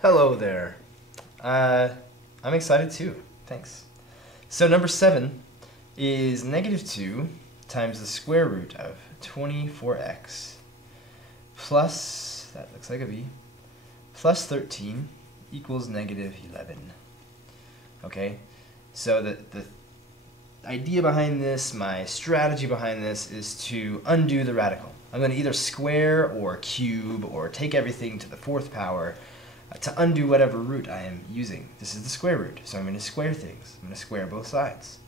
Hello there. I'm excited too. Thanks. So number 7 is negative 2 times the square root of 24x plus, that looks like a b, plus 13 equals negative 11. Okay, so the idea behind this, my strategy behind this, is to undo the radical. I'm going to either square or cube or take everything to the 4th power to undo whatever root I am using. This is the square root, so I'm going to square things. I'm going to square both sides.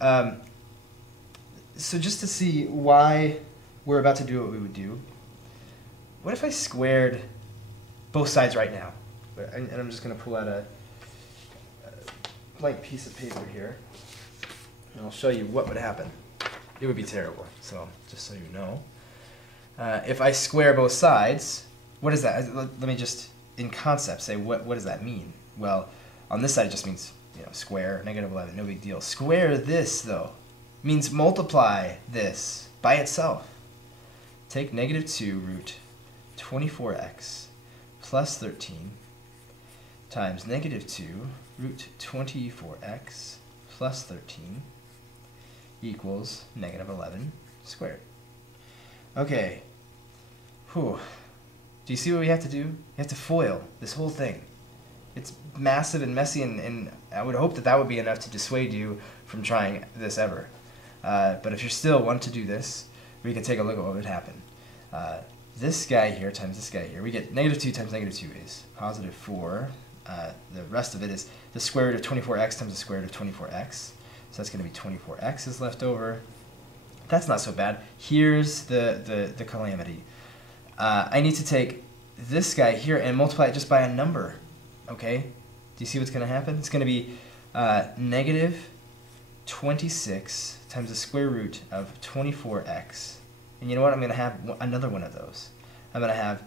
So just to see why we're about to do what we would do, what if I squared both sides right now? And I'm just going to pull out a blank piece of paper here, and I'll show you what would happen. It would be terrible, so just so you know. If I square both sides, what is that? Let me just, in concept, say what does that mean? Well, on this side it just means, square, negative 11, no big deal. Square this, though, means multiply this by itself. Take negative 2 root 24x plus 13 times negative 2 root 24x plus 13 equals negative 11 squared. Okay. Whew. Do you see what we have to do? You have to FOIL this whole thing. It's massive and messy, and I would hope that would be enough to dissuade you from trying this ever. But if you still want to do this, we can take a look at what would happen. This guy here times this guy here, we get negative 2 times negative 2 is positive 4. The rest of it is the square root of 24x times the square root of 24x. So that's going to be 24x is left over. That's not so bad. Here's the calamity. I need to take this guy here and multiply it just by a number. Okay? Do you see what's going to happen? It's going to be negative 26 times the square root of 24x. And you know what? I'm going to have another one of those. I'm going to have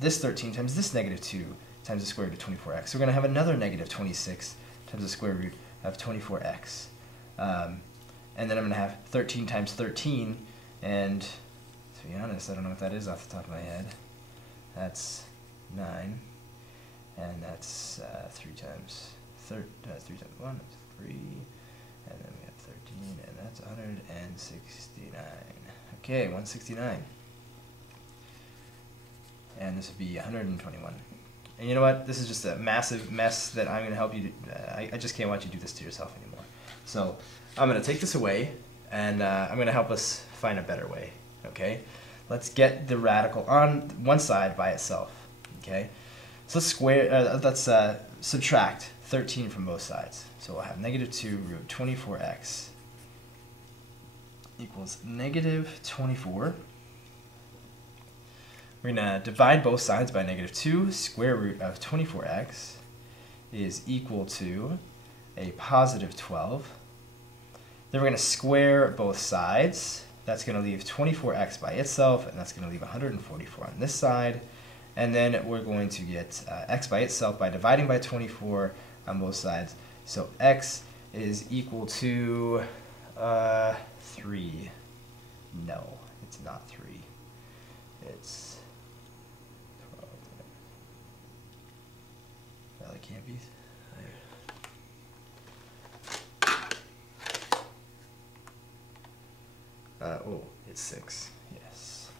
this 13 times this negative 2 times the square root of 24x. So we're going to have another negative 26 times the square root of 24x. And then I'm going to have 13 times 13, and to be honest, I don't know what that is off the top of my head. That's 9, and that's 3 times 1 is 3, and then we have 13, and that's 169. Okay, 169. And this would be 121. And you know what? This is just a massive mess that I'm going to help you do. I just can't watch you do this to yourself anymore. So I'm going to take this away, and I'm going to help us find a better way. Okay? Let's get the radical on one side by itself. Okay? So let's subtract 13 from both sides. So we'll have negative 2 root 24x equals negative 24. We're going to divide both sides by negative 2. Square root of 24x is equal to a positive 12. Then we're going to square both sides. That's going to leave 24x by itself, and that's going to leave 144 on this side. And then we're going to get x by itself by dividing by 24 on both sides. So x is equal to 3. No, it's not 3. It's 12. Well, it can't be. Oh, it's 6. Yes.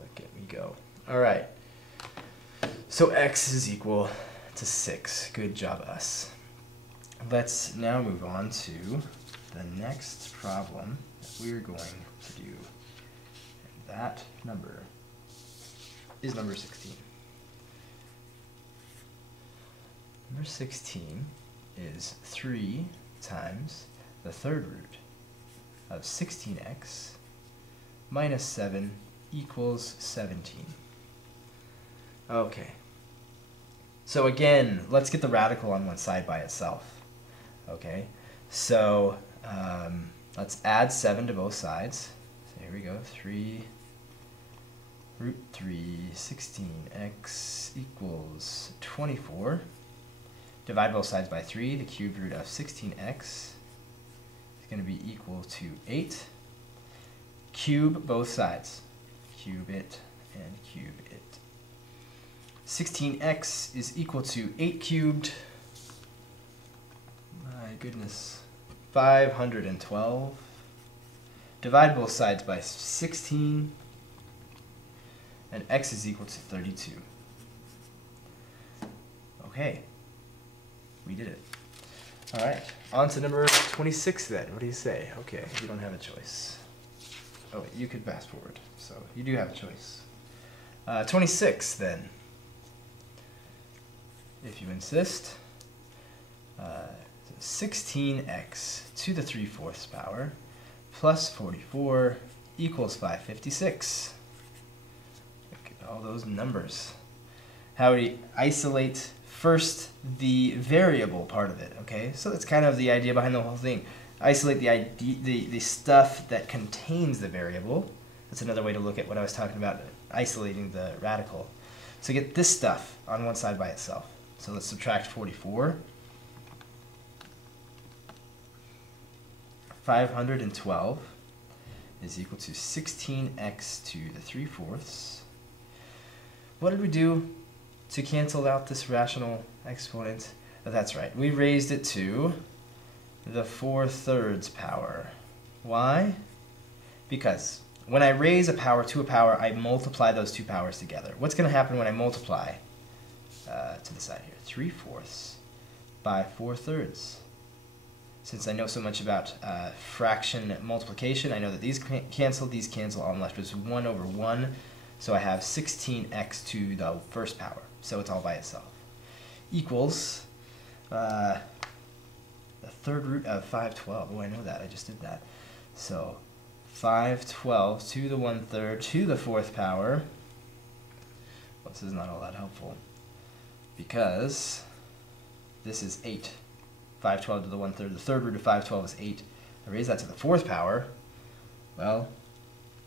Look at me go. All right. So x is equal to 6. Good job, us. Let's now move on to the next problem that we're going to do. And that number is number 16. Number 16 is 3 times the third root of 16x minus 7 equals 17. Okay. So again, let's get the radical on one side by itself. Okay. So let's add 7 to both sides. So here we go. 3 root 3 16x equals 24. Divide both sides by 3. The cubed root of 16x going to be equal to 8. Cube both sides. Cube it and cube it. 16x is equal to 8 cubed. My goodness. 512. Divide both sides by 16. And x is equal to 32. Okay. We did it. All right. On to number 26 then. What do you say? Okay. You don't have a choice. Oh, wait. You could fast forward. So you do have a choice. 26 then. If you insist, 16x to the 3/4 power plus 44 equals 556. Look at all those numbers. How do you isolate first the variable part of it? Okay, so that's kind of the idea behind the whole thing. Isolate the stuff that contains the variable. That's another way to look at what I was talking about, isolating the radical. So get this stuff on one side by itself. So let's subtract 44. 512 is equal to 16x to the 3/4. What did we do to cancel out this rational exponent? Oh, that's right. We raised it to the 4/3 power. Why? Because when I raise a power to a power, I multiply those two powers together. What's going to happen when I multiply to the side here? 3/4 by 4/3. Since I know so much about fraction multiplication, I know that these cancel, all I'm left is 1 over 1. So I have 16x to the first power. So it's all by itself. Equals the third root of 512. Oh, I know that. I just did that. So 512 to the 1/3 to the 4th power. Well, this is not all that helpful, because this is 8. 512 to the 1/3. The third root of 512 is 8. I raise that to the 4th power. Well,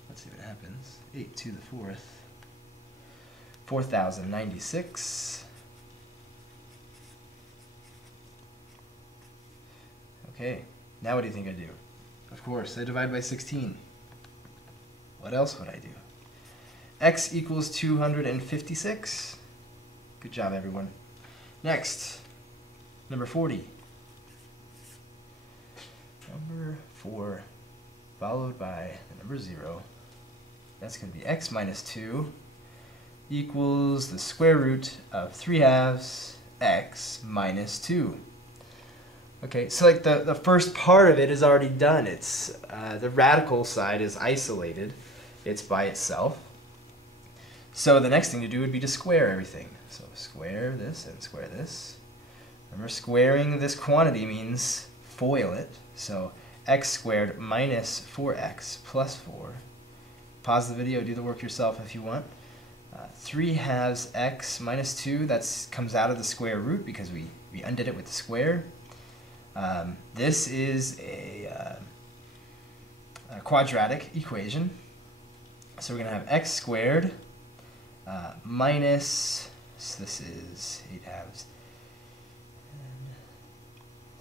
let's see what happens. 8 to the 4th. 4,096. Okay, now what do you think I do? Of course, I divide by 16. What else would I do? X equals 256. Good job, everyone. Next, number 40. Number 4 followed by the number 0. That's going to be x minus 2 equals the square root of 3/2 x minus 2. Okay, so like the first part of it is already done. It's the radical side is isolated. It's by itself. So the next thing to do would be to square everything. So square this and square this. Remember, squaring this quantity means FOIL it. So x squared minus 4x plus 4. Pause the video, do the work yourself if you want. 3/2 x minus 2, that comes out of the square root because we undid it with the square. This is a quadratic equation. So we're going to have x squared minus, so this is 8/2.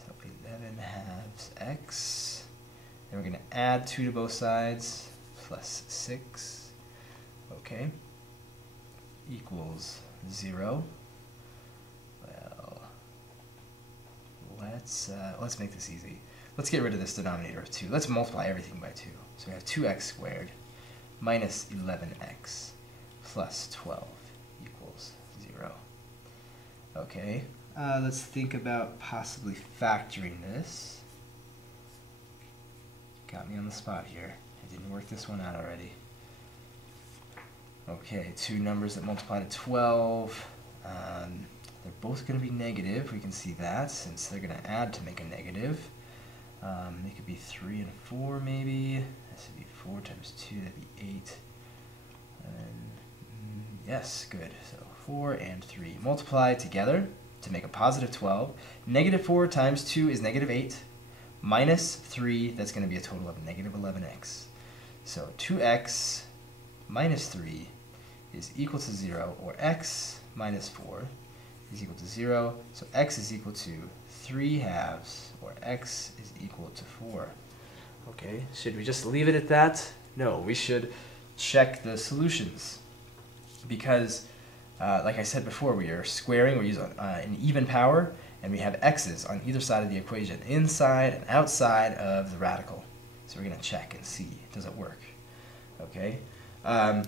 So 11/2 x. Then we're going to add 2 to both sides, plus 6. Okay. Equals 0. Well, let's make this easy. Let's get rid of this denominator of 2. Let's multiply everything by 2. So we have 2x squared minus 11x plus 12 equals 0. Okay, let's think about possibly factoring this. Got me on the spot here. I didn't work this one out already. Okay, two numbers that multiply to 12. They're both going to be negative. We can see that since they're going to add to make a negative. They could be 3 and 4 maybe. This would be 4 times 2, that'd be 8. And, yes, good. So 4 and 3 multiply together to make a positive 12. Negative 4 times 2 is negative 8. Minus 3, that's going to be a total of negative 11x. So 2x minus 3 is equal to 0, or x minus 4 is equal to 0. So x is equal to 3/2, or x is equal to 4. Okay, should we just leave it at that? No, we should check the solutions, because like I said before, we are squaring, we're using an even power, and we have x's on either side of the equation, inside and outside of the radical. So we're going to check and see, does it work? Okay. I'm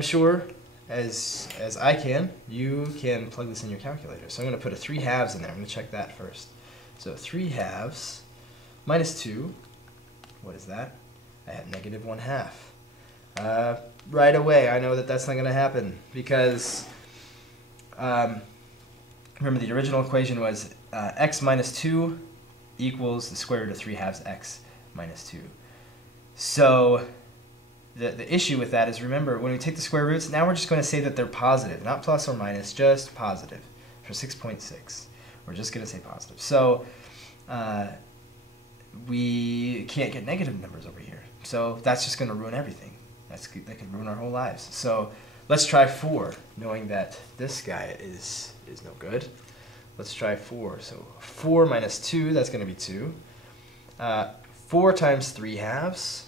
sure as I can, you can plug this in your calculator. So I'm going to put a 3/2 in there. I'm going to check that first. So 3/2 minus 2, what is that? I have -1/2. Right away, I know that that's not going to happen because remember the original equation was x minus 2 equals the square root of 3/2 x minus 2. So the issue with that is, remember, when we take the square roots, now we're just going to say that they're positive, not plus or minus, just positive for 6.6. We're just going to say positive. So we can't get negative numbers over here. So that's just going to ruin everything. That could ruin our whole lives. So let's try 4, knowing that this guy is no good. Let's try 4. So 4 minus 2, that's going to be 2. 4 times 3/2.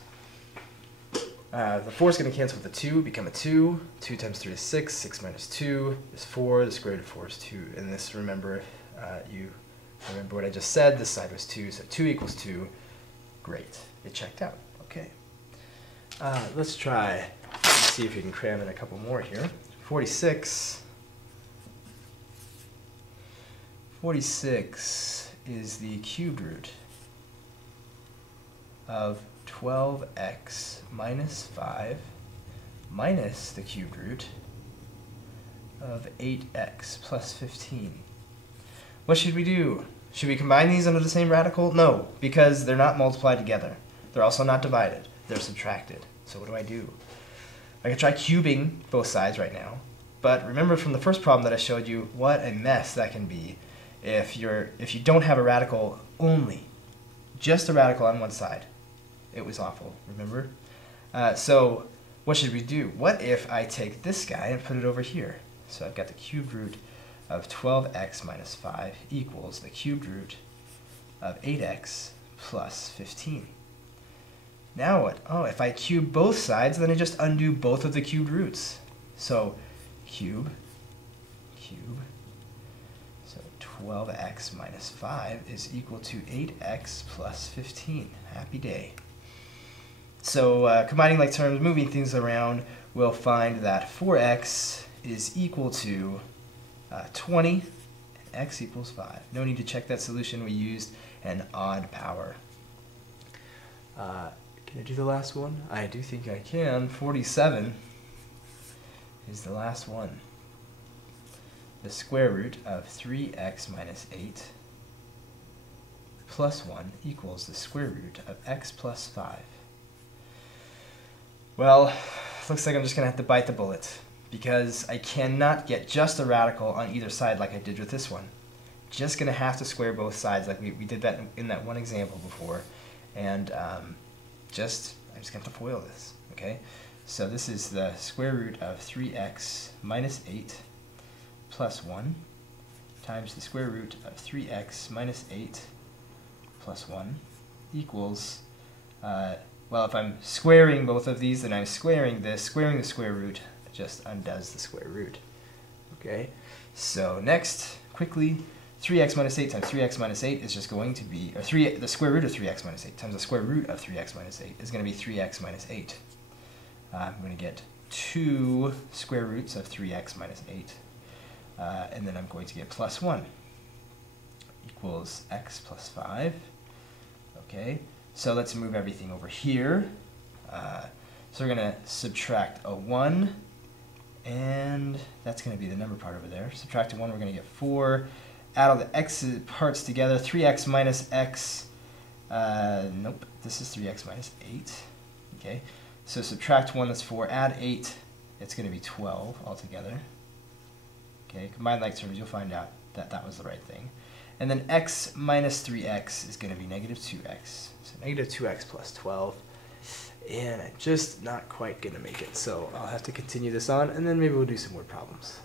The 4 is going to cancel with the 2, become a 2. 2 times 3 is 6. 6 minus 2 is 4. The square root of 4 is 2. And this, remember, you remember what I just said. This side was 2, so 2 equals 2. Great. It checked out. Okay. Let's try and see if you can cram in a couple more here. 46. 46 is the cubed root of 12x minus 5 minus the cubed root of 8x plus 15. What should we do? Should we combine these under the same radical? No, because they're not multiplied together. They're also not divided. They're subtracted. So what do? I could try cubing both sides right now, but remember from the first problem that I showed you what a mess that can be if you don't have a radical only, just a radical on one side. It was awful, remember? So what should we do? What if I take this guy and put it over here? So I've got the cubed root of 12x minus 5 equals the cubed root of 8x plus 15. Now what? Oh, if I cube both sides, then I just undo both of the cubed roots. So cube, so 12x minus 5 is equal to 8x plus 15. Happy day. So combining like terms, moving things around, we'll find that 4x is equal to 20, and x equals 5. No need to check that solution. We used an odd power. Can I do the last one? I do think I can. 47 is the last one. The square root of 3x minus 8 plus 1 equals the square root of x plus 5. Well, looks like I'm just going to have to bite the bullet, because I cannot get just a radical on either side like I did with this one. Just going to have to square both sides like we did that in that one example before, and I'm just going to have to FOIL this, okay? So this is the square root of 3x minus 8 plus 1 times the square root of 3x minus 8 plus 1 equals, well, if I'm squaring both of these, then I'm squaring this. Squaring the square root just undoes the square root. Okay, so next, quickly, 3x minus 8 times 3x minus 8 is just going to be, or the square root of 3x minus 8 times the square root of 3x minus 8 is going to be 3x minus 8. I'm going to get 2 square roots of 3x minus 8, and then I'm going to get plus 1 equals x plus 5. Okay, so let's move everything over here. So we're going to subtract a 1, and that's going to be the number part over there. Subtract a 1, we're going to get 4. Add all the x parts together. 3x minus x, nope, this is 3x minus 8. Okay, so subtract 1, that's 4. Add 8, it's going to be 12 altogether. Okay, combine like terms, you'll find out that that was the right thing. And then x minus 3x is going to be negative 2x. So negative 2x plus 12. And I'm just not quite going to make it. So I'll have to continue this on, and then maybe we'll do some more problems.